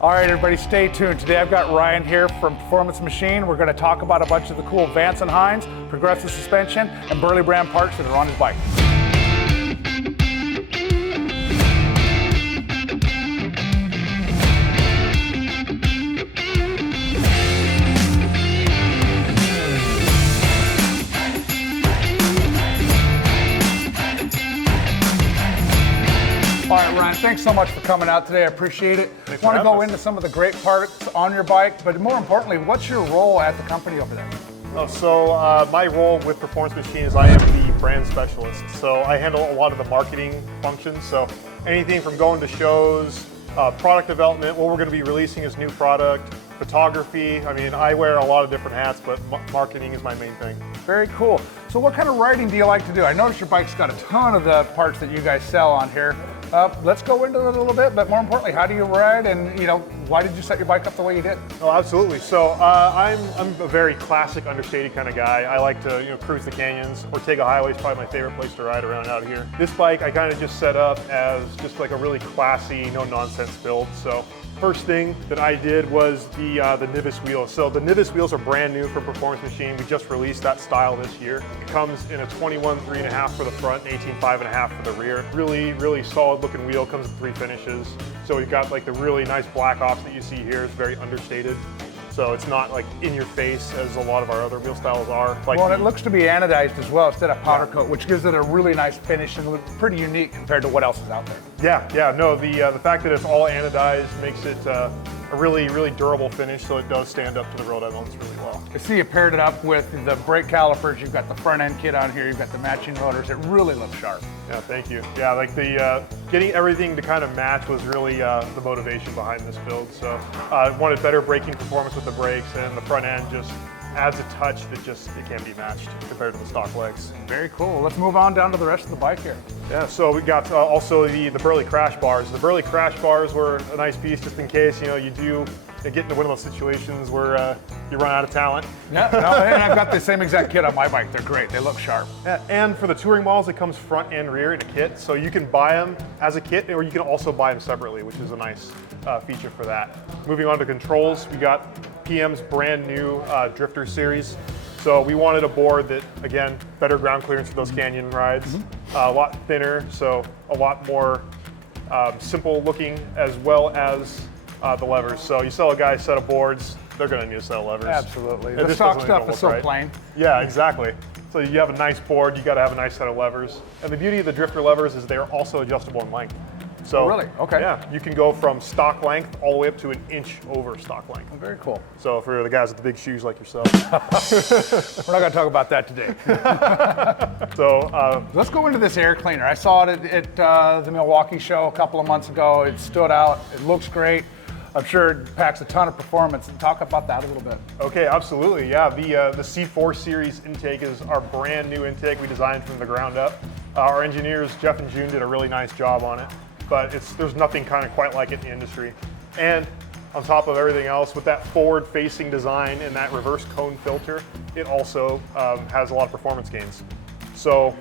All right, everybody, stay tuned. Today I've got Ryan here from Performance Machine. We're going to talk about a bunch of the cool Vance Hines, progressive suspension, and Burley Brand parts that are on his bike. All right, Ryan, thanks so much for coming out today. I appreciate it. I want to go into some of the great parts on your bike, but more importantly, what's your role at the company over there? My role with Performance Machine is I am the brand specialist. So I handle a lot of the marketing functions. So anything from going to shows, product development, what we're going to be releasing as new product, photography. I mean, I wear a lot of different hats, but marketing is my main thing. Very cool. So what kind of riding do you like to do? I noticed your bike's got a ton of the parts that you guys sell on here. Let's go into it a little bit, but more importantly, how do you ride, and why did you set your bike up the way you did? Oh, absolutely. So I'm a very classic, understated kind of guy. I like to cruise the canyons. Ortega Highway is probably my favorite place to ride around out here. This bike I kind of just set up as just like a really classy, no nonsense build. So first thing that I did was the Nivis Wheels. So the Nivis Wheels are brand new for Performance Machine. We just released that style this year. It comes in a 21 3.5 for the front, 18 5.5 for the rear. Really, really solid looking wheel. Comes with 3 finishes. So we've got like the really nice black ops that you see here. It's very understated. So it's not like in your face as a lot of our other wheel styles are. Well, it looks to be anodized as well instead of powder coat, which gives it a really nice finish and looks pretty unique compared to what else is out there. Yeah. No, the fact that it's all anodized makes it a really, really durable finish, so it does stand up to the road elements really well. I see you paired it up with the brake calipers. You've got the front end kit on here. You've got the matching rotors. It really looks sharp. Yeah, thank you. Yeah, like the getting everything to kind of match was really the motivation behind this build. So I wanted better braking performance with the brakes, and the front end just adds a touch that it can't be matched compared to the stock legs. Very cool. Let's move on down to the rest of the bike here. Yeah, so we got also the Burley Crash Bars. The Burley Crash Bars were a nice piece just in case you do get into one of those situations where you run out of talent. Yeah, and I've got the same exact kit on my bike. They're great. They look sharp. Yeah, and for the touring models, it comes front and rear in a kit, so you can buy them as a kit, or you can also buy them separately, which is a nice feature for that. Moving on to controls, we got PM's brand new Drifter series. So we wanted a board that, again, better ground clearance for those canyon rides, a lot thinner, so a lot more simple looking, as well as the levers. So you sell a guy a set of boards, they're going to need a set of levers. Absolutely. The stock stuff is so plain. Yeah, exactly. So you have a nice board, you got to have a nice set of levers. And the beauty of the Drifter levers is they're also adjustable in length. So, really? Okay. Yeah, you can go from stock length all the way up to an inch over stock length. Oh, very cool. So for the guys with the big shoes like yourself. We're not going to talk about that today. So let's go into this air cleaner. I saw it at the Milwaukee show a couple of months ago. It stood out. It looks great. I'm sure it packs a ton of performance. And talk about that a little bit. Okay, absolutely. Yeah, the C4 series intake is our brand new intake we designed from the ground up. Our engineers, Jeff and June, did a really nice job on it. But there's nothing kind of quite like it in the industry. And on top of everything else, with that forward-facing design and that reverse cone filter, it also has a lot of performance gains. So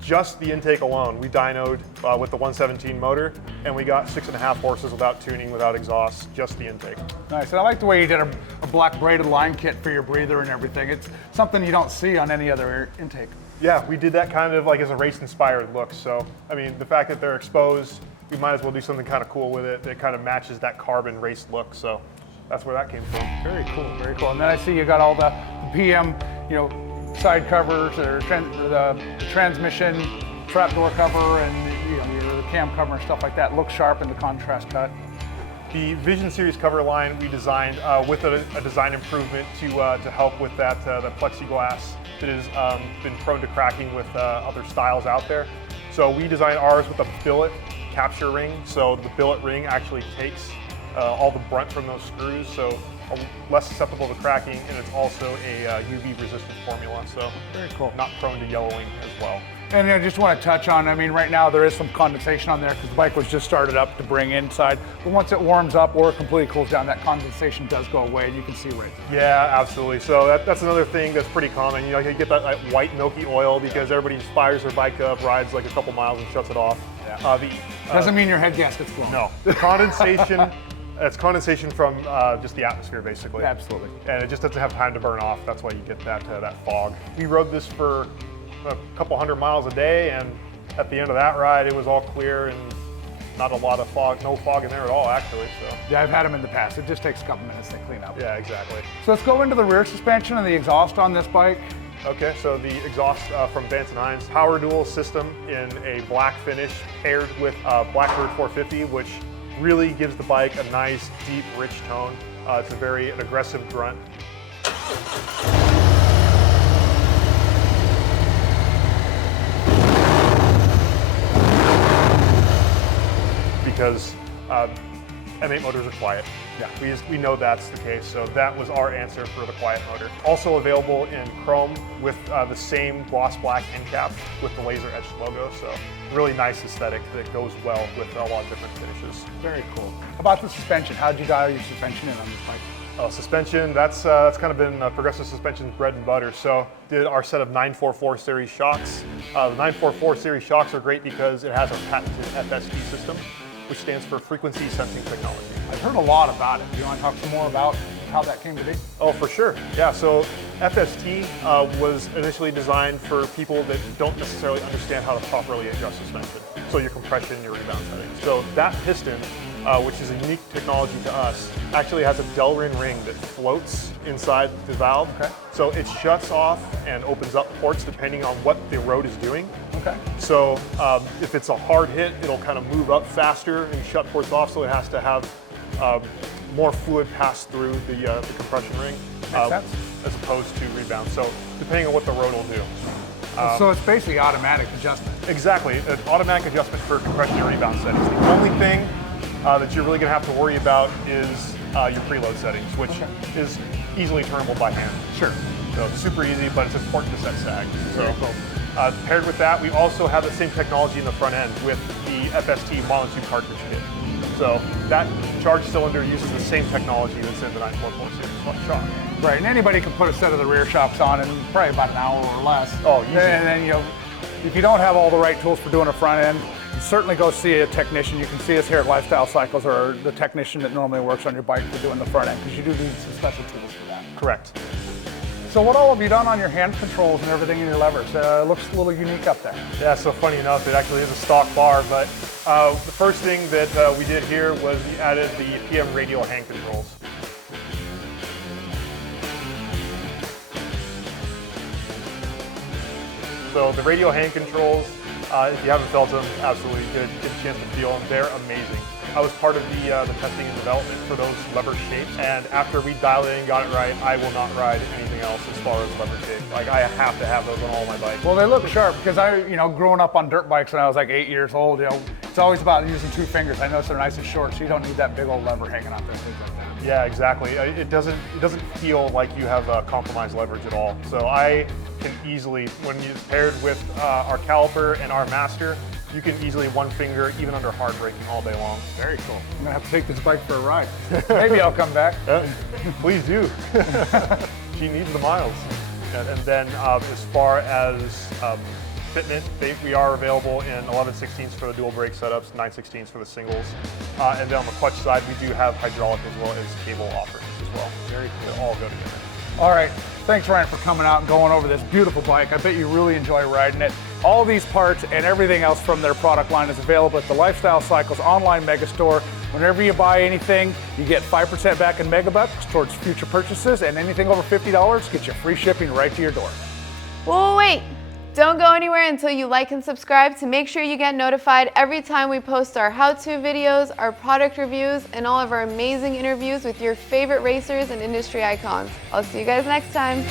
just the intake alone, we dynoed with the 117 motor, and we got 6.5 horses without tuning, without exhaust, just the intake. Nice, and I like the way you did a black braided line kit for your breather and everything. It's something you don't see on any other intake. Yeah, we did that kind of like as a race-inspired look. So, I mean, the fact that they're exposed, we might as well do something kind of cool with it that kind of matches that carbon race look. So that's where that came from. Very cool, very cool. And then I see you got all the PM, side covers, or the transmission trapdoor cover, and the cam cover and stuff like that. Looks sharp in the contrast cut. The Vision Series cover line we designed with a design improvement to help with that the plexiglass that has been prone to cracking with other styles out there. So we designed ours with a billet capture ring. So the billet ring actually takes all the brunt from those screws, so less susceptible to cracking, and it's also a UV resistant formula. So very cool. Not prone to yellowing as well. And I just want to touch on, right now there is some condensation on there because the bike was just started up to bring inside. But once it warms up or completely cools down, that condensation does go away, and you can see right there. Yeah, absolutely. So that's another thing that's pretty common. You get that white milky oil because everybody just fires their bike up, rides like a couple miles and shuts it off. Yeah. Doesn't mean your head gasket's blown. No, the condensation It's condensation from just the atmosphere, basically. Absolutely. And it just doesn't have time to burn off. That's why you get that fog. We rode this for a couple 100 miles a day, and at the end of that ride, it was all clear and not a lot of fog, no fog in there at all, actually. So. Yeah, I've had them in the past. It just takes a couple minutes to clean up. Yeah, exactly. So let's go into the rear suspension and the exhaust on this bike. Okay, so the exhaust from Vance Hines, power dual system in a black finish paired with Blackbird 450, which really gives the bike a nice, deep, rich tone. It's an aggressive grunt. Because M8 motors are quiet. Yeah, we know that's the case, so that was our answer for the quiet motor. Also available in chrome with the same gloss black end cap with the laser etched logo, so really nice aesthetic that goes well with a lot of different finishes. Very cool. How about the suspension? How did you dial your suspension in on this bike? Suspension, that's kind of been Progressive Suspension's bread and butter. So did our set of 944 series shocks. The 944 series shocks are great because it has a patented FST system, which stands for Frequency Sensing Technology. I've heard a lot about it. Do you want to talk some more about how that came to be? Oh, for sure. Yeah, so FST was initially designed for people that don't necessarily understand how to properly adjust suspension. So your compression, your rebound settings. So that piston, which is a unique technology to us, actually has a Delrin ring that floats inside the valve. Okay. So it shuts off and opens up ports depending on what the road is doing. Okay. So if it's a hard hit, it'll kind of move up faster and shut ports off, so it has to have more fluid pass through the compression ring as opposed to rebound. So depending on what the road will do. So it's basically automatic adjustment. Exactly, an automatic adjustment for compression and rebound settings. The only thing that you're really going to have to worry about is your preload settings, which is easily turnable by hand. Sure. So it's super easy, but it's important to set sag. So paired with that, we also have the same technology in the front end with the FST monotube cartridge kit. So that charge cylinder uses the same technology that's in the 944 series shock. Right, and anybody can put a set of the rear shocks on in probably about an hour or less. Oh, easy. And then, you know, if you don't have all the right tools for doing a front end, certainly go see a technician. You can see us here at Lifestyle Cycles, or the technician that normally works on your bike for doing the front end, because you do need some special tools for that. Correct. So what all have you done on your hand controls and everything in your levers? It looks a little unique up there. Yeah, so funny enough, it actually is a stock bar, but the first thing that we did here was we added the PM radial hand controls. So the radial hand controls, if you haven't felt them, absolutely get a chance to feel them. They're amazing. I was part of the testing and development for those lever shapes, and after we dialed it in and got it right, I will not ride anything else as far as lever shape. Like, I have to have those on all my bikes. Well, they look sharp, because growing up on dirt bikes when I was like 8 years old, it's always about using 2 fingers. I notice they're nice and short, so you don't need that big old lever hanging out there, things like that. Yeah, exactly. It doesn't feel like you have compromised leverage at all. So I can easily, when you paired with our caliper and our master, you can easily one finger, even under hard braking, all day long. Very cool. I'm gonna have to take this bike for a ride. Maybe I'll come back. Please do. She needs the miles. And then as far as fitment, we are available in 11/16s for the dual brake setups, 9/16s for the singles. And then on the clutch side, we do have hydraulic as well as cable offerings as well. Very cool. They all go together. All right. Thanks, Ryan, for coming out and going over this beautiful bike. I bet you really enjoy riding it. All these parts and everything else from their product line is available at the Lifestyle Cycles online mega store. Whenever you buy anything, you get 5% back in megabucks towards future purchases, and anything over $50 gets you free shipping right to your door. Whoa, wait! Don't go anywhere until you like and subscribe to make sure you get notified every time we post our how-to videos, our product reviews, and all of our amazing interviews with your favorite racers and industry icons. I'll see you guys next time.